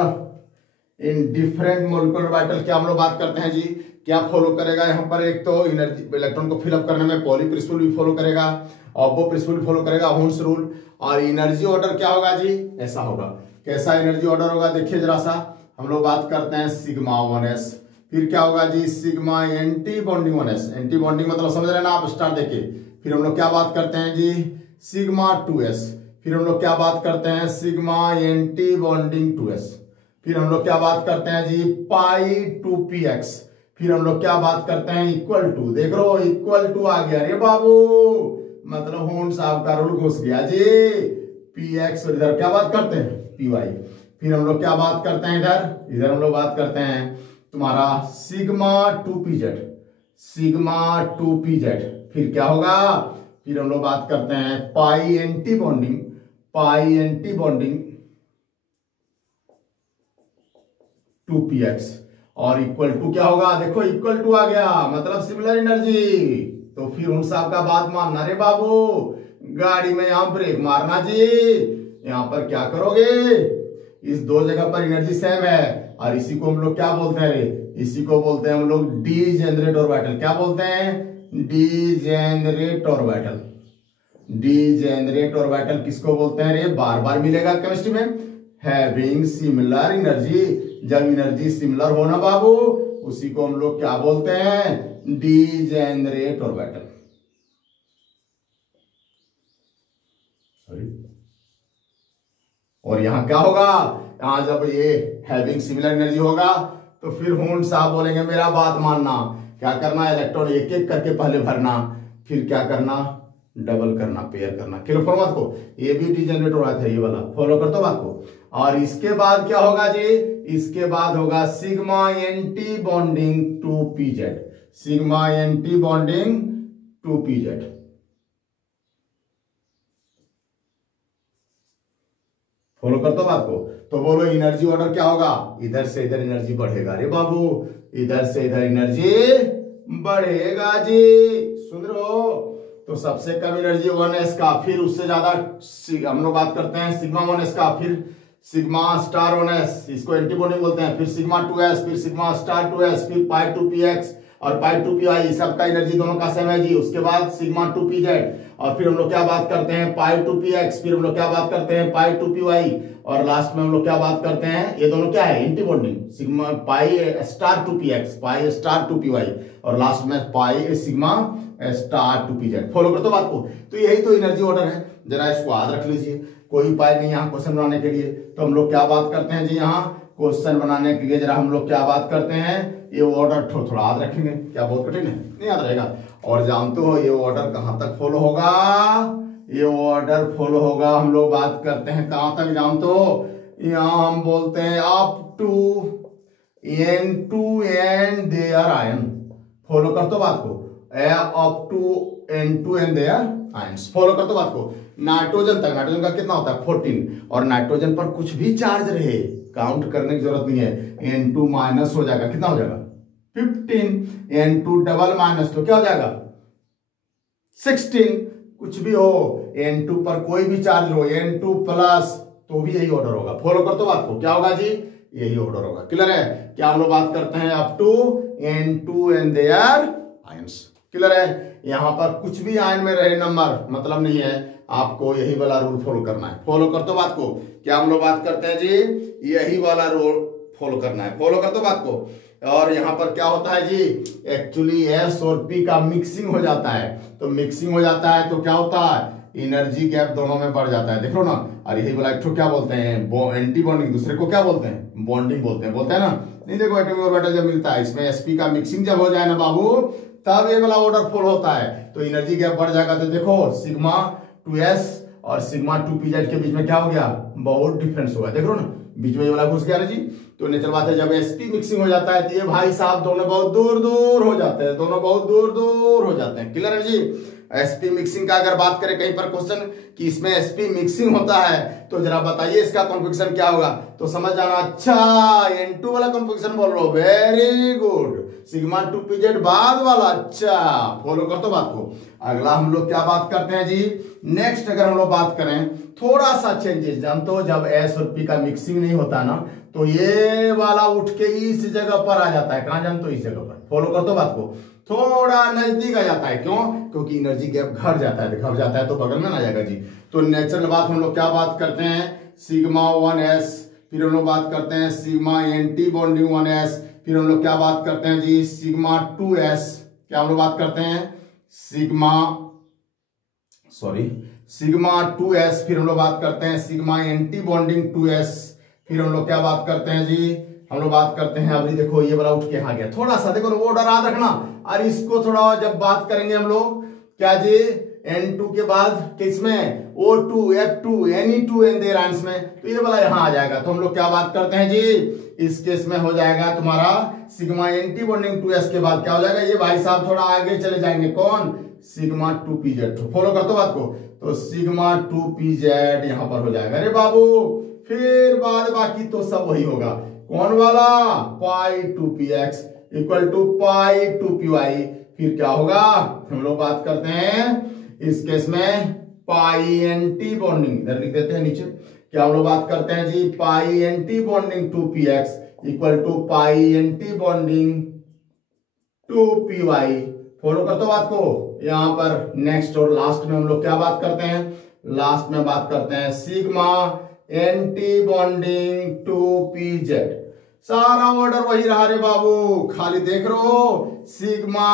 in different molecular orbital. क्या हम लोग बात करते हैं जी, क्या फॉलो करेगा यहाँ पर, एक तो एनर्जी इलेक्ट्रॉन को फिलअप करने में पॉली प्रिंसिपल भी फॉलो करेगा, ऑब्बो प्रिंसिपल भी फॉलो करेगा, हुन्स रूल। और एनर्जी ऑर्डर क्या होगा जी, ऐसा होगा। कैसा एनर्जी ऑर्डर होगा देखिए जरा सा, हम लोग बात करते हैं सिग्मा 1s, फिर क्या होगा जी sigma anti bonding 1s। Anti bonding मतलब समझ रहे हैं ना आप, स्टार देखे। फिर हम लोग क्या बात करते हैं जी सिग्मा 2s, फिर हम लोग क्या बात करते हैं सिग्मा एंटी बॉन्डिंग 2s, फिर हम लोग क्या बात करते हैं जी पाई 2px, फिर हम लोग क्या बात करते हैं इक्वल टू, देख लो इक्वल टू आ गया रे बाबू, मतलब होन साहब का रूल घुस गया जी, px, और इधर क्या बात करते हैं py। फिर हम लोग क्या बात करते हैं इधर, इधर हम लोग बात करते हैं तुम्हारा सिग्मा 2pz, सिग्मा 2pz। फिर क्या होगा, फिर हम लोग बात करते हैं पाई एंटी बॉन्डिंग, पाई एंटी बॉन्डिंग 2px, और इक्वल टू क्या होगा, देखो इक्वल टू आ गया मतलब सिमिलर एनर्जी। तो फिर उन साहब का बात मानना रे बाबू, गाड़ी में यहां ब्रेक मारना जी। यहां पर क्या करोगे, इस दो जगह पर एनर्जी सेम है, और इसी को हम लोग क्या बोलते हैं रे, इसी को बोलते हैं हम लोग डीजेनरेट ऑर्बिटल। क्या बोलते हैं, डीजेनरेट ऑर्बिटल। डीजेनरेट ऑर्बिटल किसको बोलते हैं रे, बार बार मिलेगा केमिस्ट्री में, हैविंग सिमिलर एनर्जी। जब एनर्जी सिमिलर हो ना बाबू, उसी को हम लोग क्या बोलते हैं, डीजेनरेट ऑर्बिटल। और यहां क्या होगा, यहां जब ये हैविंग सिमिलर एनर्जी होगा तो फिर हुन साहब बोलेंगे मेरा बात मानना, क्या करना, इलेक्ट्रॉन एक एक करके पहले भरना, फिर क्या करना, डबल करना, पेयर करना। क्लियर फॉर बात को, ये भी डीजेनरेट हो रहा था ये वाला, फॉलो कर दो बात को। और इसके बाद क्या होगा जी, इसके बाद होगा sigma anti bonding 2pz, sigma anti bonding 2pz। Follow कर दो बात को। तो बोलो एनर्जी ऑर्डर क्या होगा, इधर से इधर एनर्जी बढ़ेगा रे बाबू, इधर से इधर एनर्जी बढ़ेगा जी, सुन रहे हो। तो सबसे कम एनर्जी 1s का, फिर उससे ज्यादा हम लोग बात करते हैं सिग्मा 1s का, फिर सिग्मा स्टार 1s, इसको एंटी बॉन्डिंग बोलते हैं, फिर सिग्मा 2s, फिर सिग्मा स्टार 2s, फिर पाई 2px और पाई 2py, सबका एनर्जी दोनों का सेम है जी। उसके बाद सिग्मा 2pz, और फिर हम लोग क्या बात करते हैं पाई 2px, फिर हम लोग क्या बात करते हैं पाई 2py, और लास्ट में हम लोग क्या बात करते हैं, ये दोनों क्या है anti bonding, sigma pi star 2px, pi star 2py, और लास्ट में pi sigma star 2pz। Follow कर दो बात को। तो यही तो एनर्जी ऑर्डर है, जरा इसको याद रख लीजिए, कोई उपाय नहीं यहाँ क्वेश्चन बनाने के लिए। तो हम लोग क्या बात करते हैं जी, यहाँ क्वेश्चन बनाने के लिए जरा हम लोग क्या बात करते हैं, ये ऑर्डर थोड़ा याद रखेंगे, क्या बहुत कठिन है, नहीं याद रहेगा। और जानते हो ये ऑर्डर कहां तक फॉलो होगा, ये ऑर्डर फॉलो होगा, हम लोग बात करते हैं कहां तक जानते हो, यहाँ हम बोलते हैं up to N2 and their ion. Follow कर दो बात को, up to N2 and their ions. Follow कर दो बात को। नाइट्रोजन तक, नाइट्रोजन का कितना होता है 14, और नाइट्रोजन पर कुछ भी चार्ज रहे काउंट करने की जरूरत नहीं है, N2 माइनस हो जाएगा, कितना हो जाएगा 15, N2 डबल माइनस तो क्या हो जाएगा 16, कुछ भी हो N2 पर कोई भी चार्ज हो, N2 प्लस तो भी यही ऑर्डर होगा। फॉलो कर तो बात को, क्या होगा जी यही ऑर्डर होगा। क्लियर है? क्या हम लोग बात करते हैं up to N2 and their ions. Clear है? यहां पर कुछ भी आयन में रहे नंबर मतलब नहीं है, आपको यही वाला रूल फॉलो करना है। फॉलो कर तो बात को, क्या हम लोग बात करते हैं जी यही वाला रूल फॉलो करना है। फॉलो कर तो बात को। और यहां पर क्या होता है जी एक्चुअली S और P का मिक्सिंग हो जाता है, तो मिक्सिंग हो जाता है तो क्या होता है एनर्जी गैप दोनों में बढ़ जाता है, देख लो ना। और यही वाला एक तो क्या बोलते हैं एंटी बॉन्डिंग, दूसरे को क्या बोलते हैं बॉन्डिंग बोलते हैं ना। नहीं देखो एटॉमिक ऑर्बिटल जब मिलता है इसमें sp का मिक्सिंग जब हो जाए ना बाबू, तब ये वाला ऑर्डर फॉलो होता है, तो एनर्जी गैप बढ़ जाएगा। तो देखो सिग्मा 2s और सिग्मा 2pz के बीच में क्या हो गया बहुत डिफरेंस हुआ, देख लो ना बीच में ये वाला घुस गया ना जी। तो नेचर बात है जब sp मिक्सिंग हो जाता है तो ये भाई साहब दोनों बहुत दूर दूर हो जाते हैं, दोनों बहुत दूर दूर हो जाते हैं। क्लियर है जी? sp मिक्सिंग का अगर बात करें कहीं पर क्वेश्चन कि इसमें sp मिक्सिंग होता है तो जरा बताइए इसका कॉन्फ़िगरेशन क्या होगा, तो समझ जाना। अच्छा N2 वाला कॉन्फ़िगरेशन बोल रहे हो, वेरी गुड। सिग्मा 2pz बाद वाला, अच्छा फॉलो कर तो बात को। अगला हम लोग क्या बात करते हैं जी नेक्स्ट, अगर हम लोग बात करें थोड़ा सा चेंजेस, जानते हो जब S और P का मिक्सिंग नहीं होता ना तो ये वाला उठ के इस जगह पर आ जाता है, कहां जानते हो इस जगह पर। फॉलो कर तो बात को, थोड़ा नजदीक आ जाता है, क्यों? क्योंकि एनर्जी गैप घट जाता है, घट जाता है तो बगल में आ जाएगा जी। तो नेचुरल बात हम लोग क्या बात करते हैं सिग्मा 1s, फिर हम लोग बात करते हैं सिग्मा एंटी बॉन्डिंग 1s, फिर हम लोग क्या बात करते हैं जी सिग्मा 2s, क्या हम लोग बात करते हैं सिग्मा 2s, फिर हम लोग बात करते हैं सिग्मा एंटी बॉन्डिंग 2s, फिर हम लोग क्या बात करते हैं जी हम लोग बात करते हैं अभी देखो ये वाला उठ के आ गया, थोड़ा सा देखो वो ऑर्डर याद रखना। और इसको थोड़ा जब बात करेंगे हम लोग क्या जी N2 के बाद किसमें O2 F2 Ne2 and their ions में, तो ये वाला यहां आ जाएगा। तो हम लोग क्या बात करते हैं जी इस केस में हो जाएगा तुम्हारा सिग्मा एंटी बॉन्डिंग 2s के बाद क्या हो जाएगा ये भाई साहब थोड़ा आगे चले जाएंगे, कौन सिग्मा 2pz। फॉलो कर तो बात को, तो सिग्मा 2pz यहां पर हो जाएगा। अरे बाबू फिर बाद बाकी तो सब वही होगा, कौन वाला पाई 2px equal to pi 2py। फिर क्या होगा हम लोग बात करते हैं इस केस में पाई एंटी बॉन्डिंग, इधर लिख देते हैं नीचे, क्या हम लोग बात करते हैं जी pi anti bonding 2px equal to pi anti bonding 2py। Follow कर तो बात को। यहां पर नेक्स्ट और लास्ट में हम लोग क्या बात करते हैं, लास्ट में बात करते हैं सिग्मा एंटी बॉन्डिंग 2pz। सारा ऑर्डर वही रहा रे बाबू, खाली देख रहे हो सिग्मा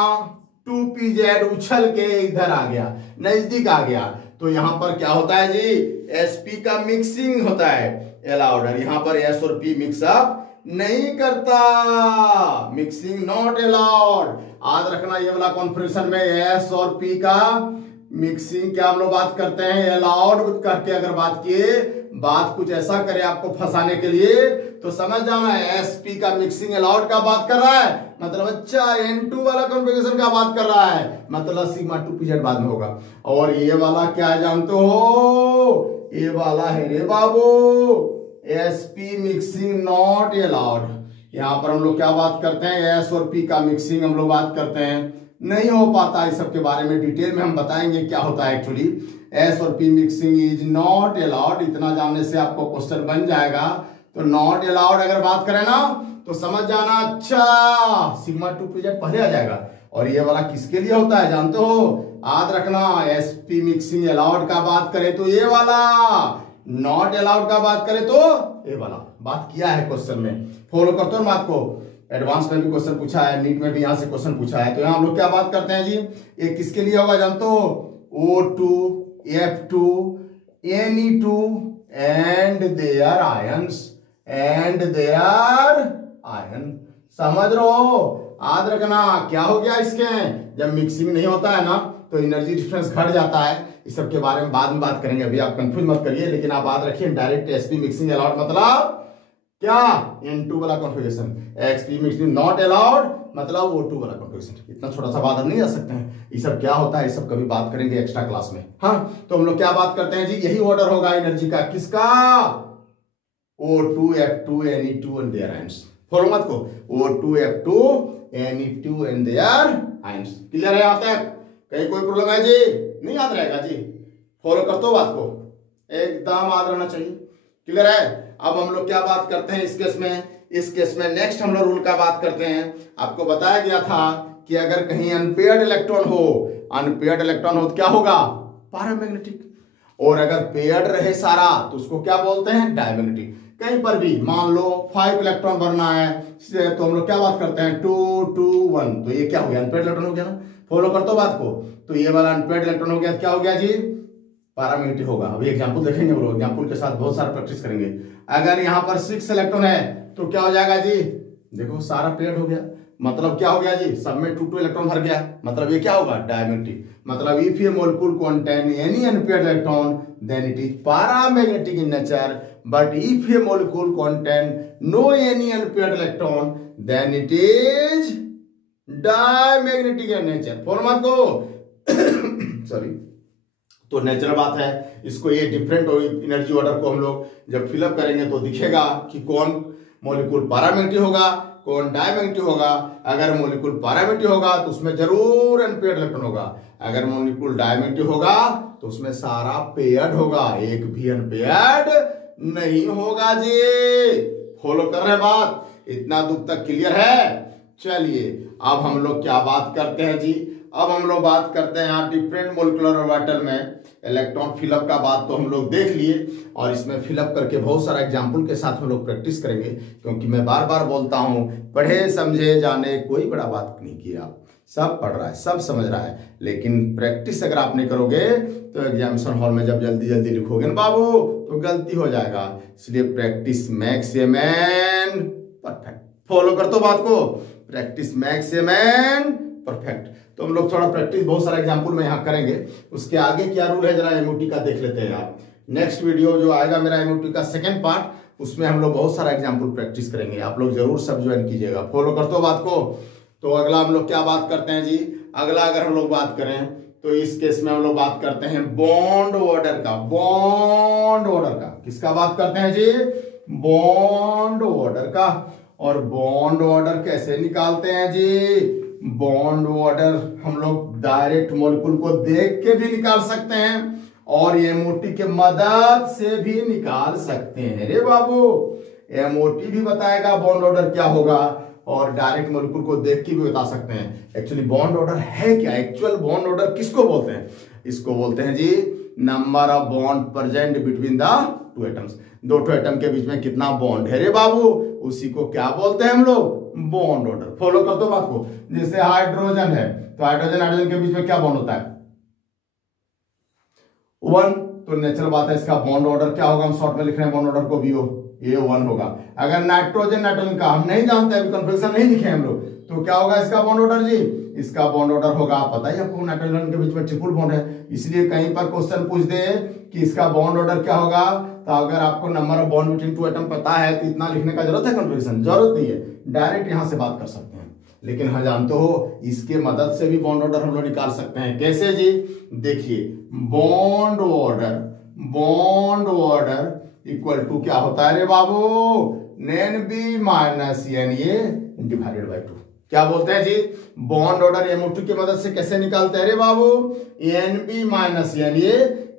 2pz उछल के इधर आ गया, नजदीक आ गया। तो यहां पर क्या होता है जी sp का मिक्सिंग होता है अलाउड, यहां पर s और p मिक्सअप नहीं करता, मिक्सिंग नॉट अलाउड। याद रखना ये वाला कॉन्फ़िगरेशन में s और p का मिक्सिंग क्या हम लोग बात करते हैं अलाउड करके, अगर बात किए बात कुछ ऐसा करे आपको फंसाने के लिए तो समझ जाना sp का मिक्सिंग अलाउड का बात कर रहा है, मतलब अच्छा N2 वाला कॉन्फ़िगरेशन का बात कर रहा है, मतलब सिग्मा 2pz बाद में होगा। और ये वाला क्या है जानते हो, ये वाला है रे बाबू sp मिक्सिंग नॉट अलाउड। यहां पर हम लोग क्या बात करते हैं s और p का मिक्सिंग हम लोग बात करते हैं नहीं हो पाता, इस सब के बारे में डिटेल में हम बताएंगे क्या होता है एक्चुअली। S और P mixing is not allowed, इतना जानने से आपको क्वेश्चन बन जाएगा। तो नॉट अलाउड अगर बात करें ना तो समझ जाना अच्छा सिग्मा 2pz पहले आ जाएगा। और ये वाला किसके लिए होता है जानते हो, याद रखना sp मिक्सिंग अलाउड का बात करें तो ये वाला, नॉट अलाउड का बात करें तो ये वाला। बात किया है क्वेश्चन में, फॉलो करते हो बात को। एडवांस में भी क्वेश्चन पूछा है, नीट में भी यहां से क्वेश्चन पूछा है। तो यहां हम लोग क्या बात करते हैं जी ये किसके लिए होगा जानते हो O2 F2 Ne2 and their ions ion. समझ रहे हो, याद रखना क्या हो गया इसके जब मिक्सिंग नहीं होता है ना तो एनर्जी डिफरेंस घट जाता है। इस सब के बारे में बाद में बात करेंगे, अभी आप कंफ्यूज मत करिए, लेकिन आप याद रखिए डायरेक्ट sp मिक्सिंग अलाउड मतलब क्या N2 वाला configuration, XP mixing not allowed मतलब O2 वाला कॉन्फ़िगरेशन। इतना छोटा सा बात हम नहीं आ सकते हैं। ये सब क्या होता है, ये सब कभी बात करेंगे एक्स्ट्रा क्लास में। हाँ, तो हम लोग क्या बात करते हैं जी, यही ऑर्डर होगा एनर्जी का, किसका, O2 F2 Ne2 and their ions. Follow मत को, O2 F2 Ne2 and their ions. Clear है यहां तक? कहीं कोई प्रॉब्लम है जी? नहीं याद रहेगा जी, फॉलो कर दो बात को, एकदम याद रहना चाहिए। क्लियर है? अब हम लोग क्या बात करते हैं इस केस में नेक्स्ट हम लोग रूल का बात करते हैं। आपको बताया गया था कि अगर कहीं अनपेयर्ड इलेक्ट्रॉन हो तो क्या होगा, पैरामैग्नेटिक, और अगर पेयर्ड रहे सारा तो उसको क्या बोलते हैं, डायमैग्नेटिक। कहीं पर भी मान लो 5 इलेक्ट्रॉन भरना है तो हम लोग क्या बात करते हैं, 2 2 1, तो ये क्या हो गया, अनपेयर्ड इलेक्ट्रॉन हो गया ना। फॉलो कर दो बात को, तो ये वाला अनपेयर्ड इलेक्ट्रॉन हो गया, क्या हो गया जी, पैरामैग्नेटिक होगा। अभी एग्जांपल देखेंगे, हम लोग एग्जांपल के साथ बहुत सारा प्रैक्टिस करेंगे। अगर यहाँ पर 6 इलेक्ट्रॉन है तो क्या हो जाएगा जी, देखो सारा पेयर्ड हो गया, मतलब क्या हो गया जी, सब में 2 2 इलेक्ट्रॉन भर गया, मतलब ये क्या होगा, डायमैग्नेटिक। मतलब if a molecule contain any unpaired electron then it is paramagnetic in nature, but if a molecule contain no any unpaired electron then it is diamagnetic in nature. फॉर्मत को सॉरी, तो नेचुरल बात है, इसको ये डिफरेंट एनर्जी ऑर्डर को हम लोग जब फिलअप करेंगे तो दिखेगा कि कौन मॉलिक्यूल पैरामैग्नेटिक होगा, कौन डायमैग्नेटिक होगा। अगर मॉलिक्यूल पैरामैग्नेटिक होगा तो उसमें जरूर अनपेयर्ड इलेक्ट्रॉन होगा, अगर मॉलिक्यूल डायमैग्नेटिक होगा तो उसमें सारा पेयर्ड होगा, एक भी अनपेयर्ड नहीं होगा जी। फॉलो कर रहे बात, इतना दूर तक क्लियर है? चलिए अब हम लोग क्या बात करते हैं जी, अब हम लोग बात करते हैं यहाँ डिफरेंट मोलिकुलर ऑर्बिटल में इलेक्ट्रॉन फिलअप का बात तो हम लोग देख लिए, और इसमें फिलअप करके बहुत सारा एग्जाम्पल के साथ हम लोग प्रैक्टिस करेंगे, क्योंकि मैं बार बार बोलता हूँ, पढ़े समझे जाने कोई बड़ा बात नहीं किया, सब पढ़ रहा है, सब समझ रहा है, लेकिन प्रैक्टिस अगर आप नहीं करोगे तो एग्जामिनेशन हॉल में जब जल्दी जल्दी लिखोगे ना बाबू तो गलती हो जाएगा। इसलिए practice makes a man perfect. Follow कर दो बात को, practice makes a man perfect. तो हम लोग थोड़ा प्रैक्टिस बहुत सारा एग्जाम्पल में यहाँ करेंगे, उसके आगे क्या रूल है जरा एमओटी का देख लेते हैं आप। नेक्स्ट वीडियो जो आएगा मेरा एमओटी का सेकंड पार्ट, उसमें हम लोग बहुत सारा एग्जाम्पल प्रैक्टिस करेंगे, आप लोग जरूर सब ज्वाइन कीजिएगा। फॉलो कर दो बात को। तो अगला हम लोग क्या बात करते हैं जी, अगला अगर हम लोग बात करें तो इस केस में हम लोग बात करते हैं बॉन्ड ऑर्डर का। बॉन्ड ऑर्डर का किसका बात करते हैं जी, बॉन्ड ऑर्डर का। और बॉन्ड ऑर्डर कैसे निकालते हैं जी, बॉन्ड ऑर्डर हम लोग डायरेक्ट मॉलिक्यूल को देख के भी निकाल सकते हैं और एमओटी के मदद से भी निकाल सकते हैं। रे बाबू, एमओटी भी बताएगा बॉन्ड ऑर्डर क्या होगा और डायरेक्ट मॉलिक्यूल को देख के भी बता सकते हैं। एक्चुअली बॉन्ड ऑर्डर है क्या, एक्चुअल बॉन्ड ऑर्डर किसको बोलते हैं, इसको बोलते हैं जी number of bond present between the two atoms. दो एटम के बीच में कितना बॉन्ड है रे बाबू, उसी को क्या बोलते हैं हम लोग, बॉन्ड ऑर्डर। फॉलो कर दो बात को। जैसे हाइड्रोजन है तो हाइड्रोजन हाइड्रोजन के बीच में क्या बॉन्ड होता है, 1। तो नेचुरल बात है इसका बॉन्ड ऑर्डर क्या होगा, हम शॉर्ट में लिख रहे हैं बॉन्ड ऑर्डर को बीओ, ये 1 होगा। अगर नाइट्रोजन नाइट्रोजन का हम नहीं जानते, अभी कन्फ्यूजन नहीं लिखे हम लोग, तो क्या होगा इसका बॉन्ड ऑर्डर जी, इसका बॉन्ड ऑर्डर होगा, पता ही आपको नाइट्रोजन के बीच में ट्रिपल बॉन्ड है, इसलिए कहीं पर क्वेश्चन पूछ दे कि इसका बॉन्ड ऑर्डर क्या होगा, तो अगर आपको number of bond between two atom पता है तो इतना लिखने का जरूरत है, कन्फ्यूजन जरूरत नहीं है, डायरेक्ट यहां से बात कर सकते हैं। लेकिन हाँ जानते हो इसके मदद से भी बॉन्ड ऑर्डर हम लोग निकाल सकते हैं। कैसे जी, देखिए बॉन्ड ऑर्डर इक्वल टू क्या होता है रे बाबू, N B minus N A divided by 2। क्या बोलते हैं जी, बॉन्ड ऑर्डर एमओ2 की मदद से कैसे निकालते हैं रे बाबू, N B minus N A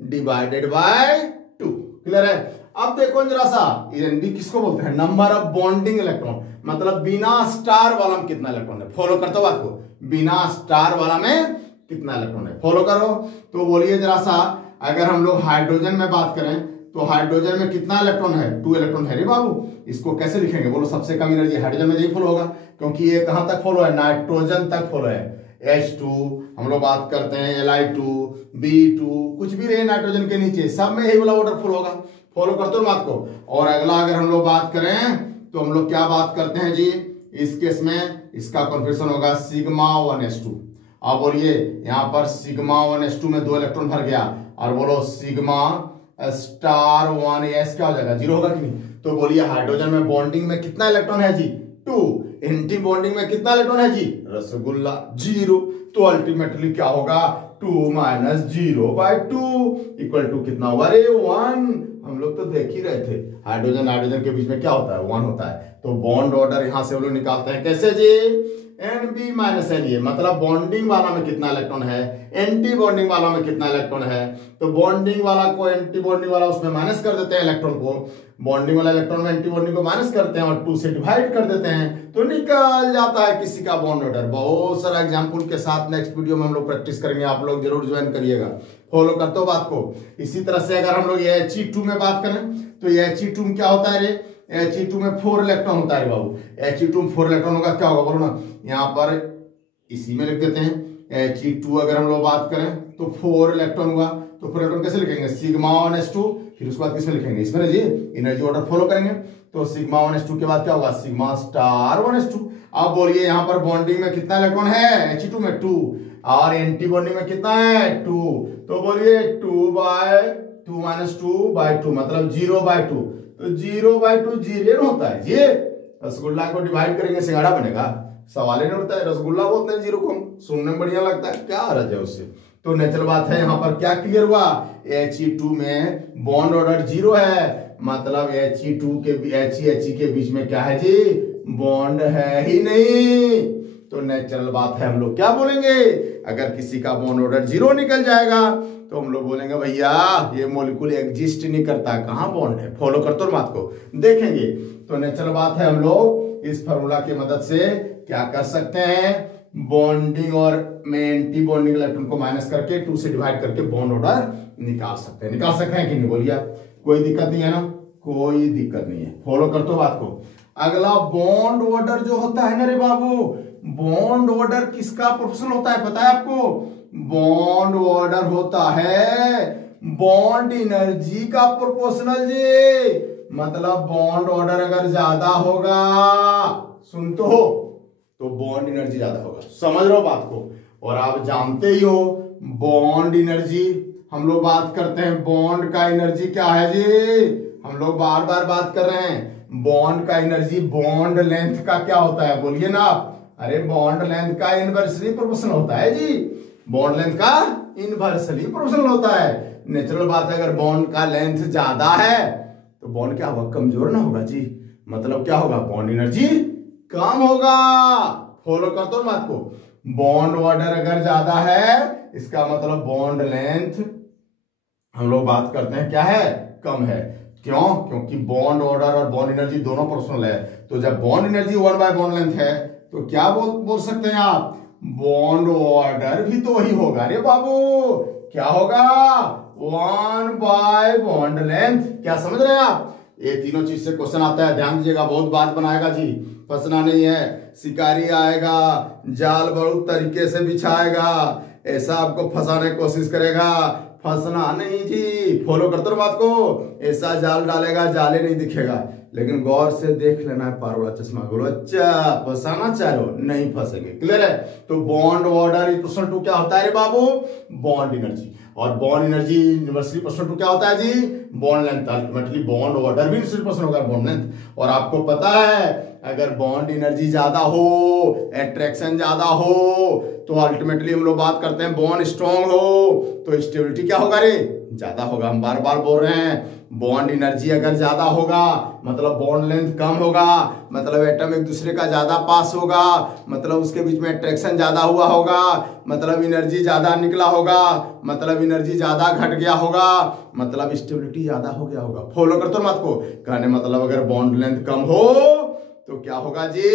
divided by 2। Clear है? अब देखो जरा सा, एन बी किसको बोलते हैं, नंबर ऑफ बॉन्डिंग इलेक्ट्रॉन, मतलब बिना स्टार वाला में कितना इलेक्ट्रॉन है। फॉलो करते हो बात को, बिना स्टार वाला में कितना इलेक्ट्रॉन है, फॉलो करो। तो बोलिए जरा सा, अगर हम लोग हाइड्रोजन में बात करें तो हाइड्रोजन में कितना इलेक्ट्रॉन है, 2 इलेक्ट्रॉन है रे बाबू। इसको कैसे लिखेंगे बोलो, सबसे कम एनर्जी हाइड्रोजन में यही फॉलो होगा, क्योंकि ये कहां तक फॉलो है, नाइट्रोजन तक फॉलो है। H2 हम लोग बात करते हैं, Li2 B2 कुछ भी रहे नाइट्रोजन के नीचे, सब में यही वाला ऑर्डर फॉलो होगा। फॉलो करते हो बात को। और अगला अगर हम लोग बात करें तो हम लोग क्या बात करते हैं जी, इस केस में इसका कॉन्फिगरेशन होगा सिग्मा 1s2। अब बोलिए यहाँ पर सिग्मा 1s2 में 2 इलेक्ट्रॉन भर गया, और बोलो सिग्मा स्टार 1s क्या हो जाएगा, 0 होगा कि नहीं। तो बोलिए हाइड्रोजन में बॉन्डिंग में कितना इलेक्ट्रॉन है जी 2, एंटी बॉन्डिंग में कितना इलेक्ट्रॉन है जी रसगुल्ला 0। तो अल्टीमेटली क्या होगा 2 माइनस 0/2 इक्वल टू कितना हुआ रे 1। हम लोग तो देख ही रहे थे हाइड्रोजन हाइड्रोजन के बीच में क्या होता है 1 होता है। तो बॉन्ड ऑर्डर यहां से हम लोग निकालते हैं कैसे जी NB माइनस एन, ये मतलब बॉन्डिंग वाला में कितना इलेक्ट्रॉन है, एंटी बॉन्डिंग वाला में कितना इलेक्ट्रॉन है। तो बॉन्डिंग वाला को एंटी बॉन्डिंग वाला उसमें माइनस कर देते हैं इलेक्ट्रॉन को, बॉन्डिंग वाला इलेक्ट्रॉन में एंटी बॉन्डिंग को माइनस करते हैं और 2 से डिवाइड कर देते हैं तो निकल जाता है किसी का बॉन्ड ऑर्डर। बहुत सारा एग्जाम्पल के साथ नेक्स्ट वीडियो में हम लोग प्रैक्टिस करेंगे, आप लोग जरूर ज्वाइन करिएगा, फॉलो करते हो बात को। इसी तरह से अगर हम लोग ये He2 में बात करें तो ये He2 में क्या होता है रे, He2 में 4 इलेक्ट्रॉन होता है बाबू। He2 में 4 इलेक्ट्रॉन होगा क्या होगा बोलो ना, यहाँ पर इसी में लिख देते हैं He2 अगर हम लोग बात करें तो 4 इलेक्ट्रॉन हुआ। तो 4 इलेक्ट्रॉन कैसे लिखेंगे सिग्मा 1s2, फिर उसके बाद किसमें लिखेंगे इसमें जी एनर्जी ऑर्डर फॉलो करेंगे। तो सिग्मा 1s2 के बाद क्या होगा सिग्मा स्टार 1s2। अब बोलिए यहाँ पर बॉन्डिंग में कितना इलेक्ट्रॉन है He2 में 2 और एंटी बॉन्डिंग में कितना है 2। तो बोलिए 2/2 माइनस 2/2 मतलब 0/2। तो 0/2 जीरो होता है ये, रसगुल्ला को डिवाइड करेंगे सिंगाड़ा बनेगा, सवाल ही नहीं उठता है। रसगुल्ला बोलते हैं 0 को, सुनने में बढ़िया लगता है, क्या हर्ज है उससे। तो नेचुरल बात है यहाँ पर क्या क्लियर हुआ He2 में बॉन्ड ऑर्डर 0 है, मतलब He2 के He के बीच में क्या है जी बॉन्ड है ही नहीं। तो नेचुरल बात है हम लोग क्या बोलेंगे, अगर किसी का बॉन्ड ऑर्डर 0 निकल जाएगा तो हम लोग बोलेंगे भैया ये मॉलिक्यूल एग्जिस्ट नहीं करता, कहाँ बॉन्ड है। फॉलो करते हो बात को, देखेंगे। तो नेचुरल बात है हम लोग इस फॉर्मूला की मदद से क्या कर सकते हैं, बॉन्डिंग और में एंटी बॉन्डिंग इलेक्ट्रॉन को माइनस करके 2 से डिवाइड करके बॉन्ड ऑर्डर निकाल सकते हैं। निकाल सकते हैं कि नहीं बोलिए, कोई दिक्कत नहीं है ना, कोई दिक्कत नहीं है। फॉलो करते हो बात को। अगला बॉन्ड ऑर्डर जो होता है ना रे बाबू, बॉन्ड ऑर्डर किसका प्रोपोर्शनल होता है पता है आपको, बॉन्ड ऑर्डर होता है बॉन्ड एनर्जी का प्रोपोर्शनल जी। मतलब बॉन्ड ऑर्डर अगर ज्यादा होगा, सुन तो बॉन्ड एनर्जी ज्यादा होगा, समझ रहे हो बात को। और आप जानते ही हो बॉन्ड एनर्जी, हम लोग बात करते हैं बॉन्ड का एनर्जी क्या है जी, हम लोग बार बार बात कर रहे हैं बॉन्ड का एनर्जी बॉन्ड लेंथ का क्या होता है बोलिए ना आप। अरे बॉन्ड लेंथ का इनवर्सली प्रोपोर्शनल होता है जी, बॉन्ड लेंथ का इनवर्सली प्रोपोर्शनल होता है। नेचुरल बात है अगर बॉन्ड का लेंथ ज्यादा है तो बॉन्ड क्या होगा कमजोर ना होगा जी, मतलब क्या होगा बॉन्ड एनर्जी कम होगा। फॉलो कर दो बात को, बॉन्ड ऑर्डर अगर ज्यादा है इसका मतलब बॉन्ड लेंथ हम लोग बात करते हैं क्या है कम है। क्यों, क्योंकि बॉन्ड ऑर्डर और बॉन्ड एनर्जी दोनों प्रोपोर्शनल है। तो जब बॉन्ड एनर्जी 1/बॉन्ड लेंथ है तो क्या बोल सकते हैं आप, बॉन्ड ऑर्डर भी तो वही होगा रे बाबू, क्या होगा 1/बॉन्ड लेंथ। क्या समझ रहे हैं आप, ये तीनों चीज से क्वेश्चन आता है, ध्यान दीजिएगा, बहुत बात बनाएगा जी, फंसना नहीं है। शिकारी आएगा जाल बहुत तरीके से बिछाएगा, ऐसा आपको फंसाने की कोशिश करेगा, फंसना नहीं जी। फॉलो करते रहो बात को, ऐसा जाल डालेगा जाले नहीं दिखेगा, लेकिन गौर से देख लेना है पार वाला चश्मा, बोलो अच्छा फंसाना चाह रहे हो, नहीं फंसेंगे। क्लियर है। तो बॉन्ड ऑर्डर इक्वल टू क्या होता है रे बाबू, बॉन्ड एनर्जी, और bond energy inversely equal to क्या होता है जी bond length. Ultimately bond order भी इक्वल होगा बॉन्ड लेंथ। और आपको पता है अगर बॉन्ड एनर्जी ज्यादा हो, अट्रैक्शन ज्यादा हो, तो अल्टीमेटली हम लोग बात करते हैं बॉन्ड स्ट्रॉन्ग हो तो स्टेबिलिटी क्या होगा रे ज्यादा होगा। हम बार बार बोल रहे हैं बॉन्ड एनर्जी अगर ज्यादा होगा मतलब बॉन्ड लेंथ कम होगा, मतलब एटम एक दूसरे का ज्यादा पास होगा, मतलब उसके बीच में अट्रैक्शन ज्यादा हुआ होगा, मतलब एनर्जी ज्यादा निकला होगा, मतलब एनर्जी ज्यादा घट गया होगा, मतलब स्टेबिलिटी ज्यादा हो गया होगा। फॉलो करते हो मत को, कहने मतलब अगर बॉन्ड लेंथ कम हो तो क्या होगा जी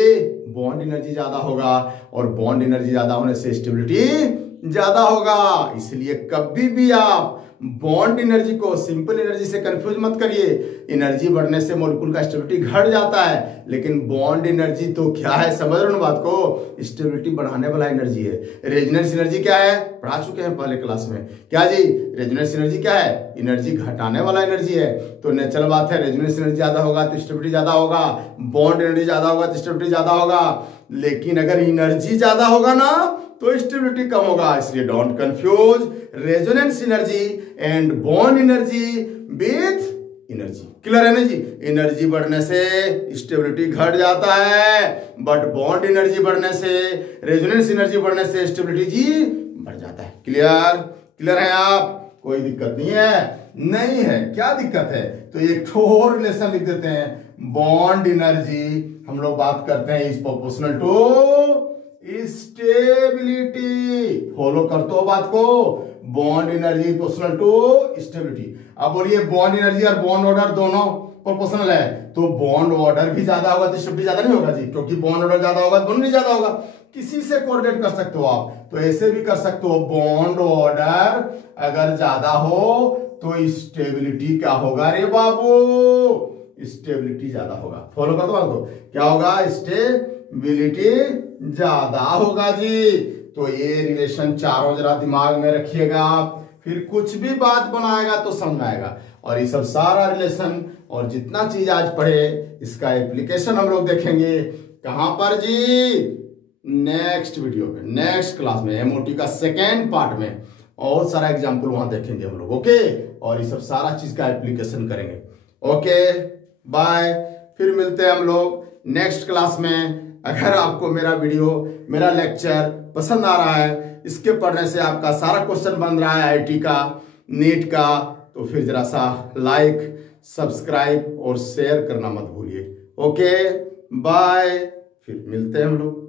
बॉन्ड एनर्जी ज्यादा होगा, और बॉन्ड एनर्जी ज्यादा होने से स्टेबिलिटी ज्यादा होगा। इसलिए कभी भी आप बॉन्ड एनर्जी को सिंपल एनर्जी से कंफ्यूज मत करिए। एनर्जी बढ़ने से मॉलिक्यूल का स्टेबिलिटी घट जाता है, लेकिन बॉन्ड एनर्जी तो क्या है, समझ रहे हो बात को, स्टेबिलिटी बढ़ाने वाला एनर्जी है। रेजोनेंस एनर्जी क्या है, पढ़ा चुके हैं पहले क्लास में, क्या जी रेजोनेंस एनर्जी क्या है, एनर्जी घटाने वाला एनर्जी है। तो नेचुरल बात है रेजोनेंस एनर्जी ज्यादा होगा तो स्टेबिलिटी ज्यादा होगा, बॉन्ड एनर्जी ज्यादा होगा तो स्टेबिलिटी ज्यादा होगा। लेकिन अगर एनर्जी ज्यादा होगा ना तो स्टेबिलिटी कम होगा। इसलिए don't confuse resonance energy and bond energy with energy. Clear है ना जी? एनर्जी बढ़ने से स्टेबिलिटी घट जाता है, बट बॉन्ड एनर्जी बढ़ने से, रेजोनेंस एनर्जी बढ़ने से स्टेबिलिटी जी बढ़ जाता है। क्लियर? क्लियर है आप? कोई दिक्कत नहीं है? नहीं है? क्या दिक्कत है? तो एक और रिलेशन लिख देते हैं, बॉन्ड एनर्जी हम लोग बात करते हैं is proportional to stability. Follow करते हो बात को? Bond energy proportional to stability. अब बोलिए बॉन्ड एनर्जी और बॉन्ड ऑर्डर दोनों प्रोपोर्शनल है, तो बॉन्ड ऑर्डर भी ज्यादा होगा तो स्टेबिलिटी ज्यादा नहीं होगा जी, क्योंकि बॉन्ड ऑर्डर ज्यादा होगा तो बॉन्ड भी ज्यादा होगा। किसी से कोरिलेट कर सकते हो आप, तो ऐसे भी कर सकते हो, बॉन्ड ऑर्डर अगर ज्यादा हो तो स्टेबिलिटी क्या होगा रे बाबू? स्टेबिलिटी ज्यादा होगा। फॉलो कर दो आपको, क्या होगा? स्टेबिलिटी ज्यादा होगा जी। तो ये रिलेशन चारों जरा दिमाग में रखिएगा आप, फिर कुछ भी बात बनाएगा तो समझ में आएगा। और ये सब सारा रिलेशन और जितना चीज आज पढ़े इसका एप्लीकेशन हम लोग देखेंगे कहां पर जी? नेक्स्ट वीडियो में, नेक्स्ट क्लास में, एमओटी का सेकेंड पार्ट में और सारा एग्जाम्पल वहां देखेंगे हम लोग। ओके, और ये सब सारा चीज का एप्लीकेशन करेंगे। ओके बाय, फिर मिलते हैं हम लोग नेक्स्ट क्लास में। अगर आपको मेरा वीडियो, मेरा लेक्चर पसंद आ रहा है, इसके पढ़ने से आपका सारा क्वेश्चन बन रहा है आईटी का, नीट का, तो फिर जरा सा लाइक, सब्सक्राइब और शेयर करना मत भूलिए। ओके बाय, फिर मिलते हैं हम लोग।